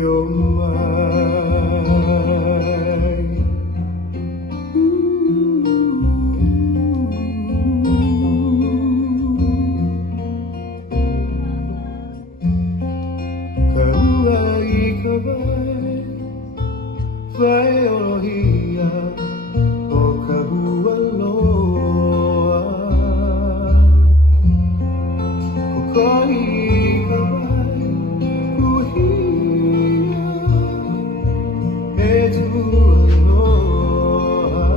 you're mine. Karuai kawai, vai olohia, o kahua loa. Kukoi kawai, kuhia, e tu aloha,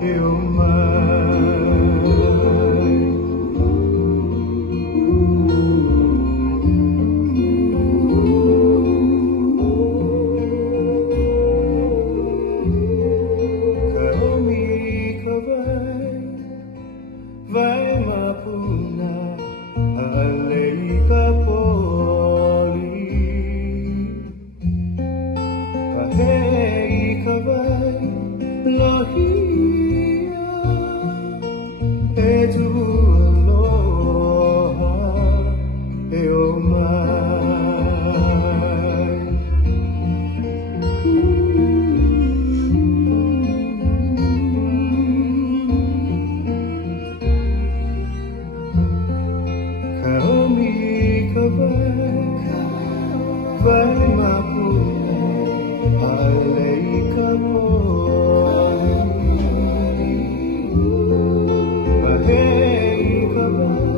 you're mine. Vai mapuna alei kapoli Pahei kawai lohia E tu aloha e o mai Kaomi vai mapuna alei kapoli Pahei kawai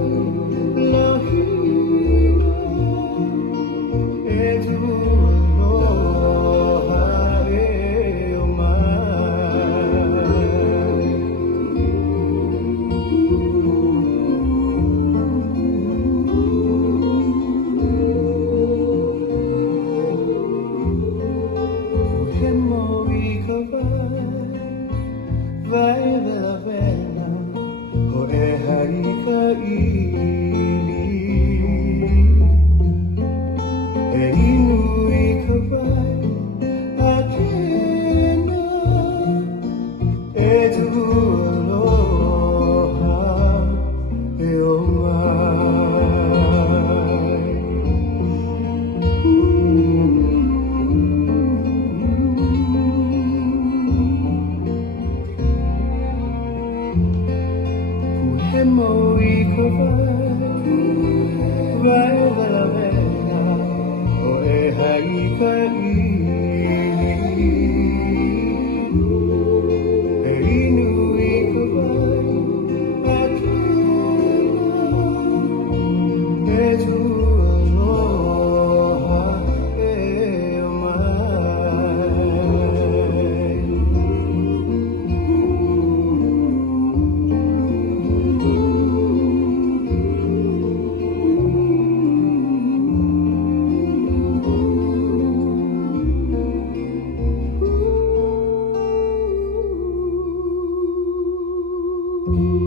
lohia E tu aloha e o mai Vai vela vela o e hai ka ili E inui ka vai a tena E tu aloha e o mai Moi vai vela vela o e hai ka ili E inui ka vai a tena E tu aloha e o mai Thank you.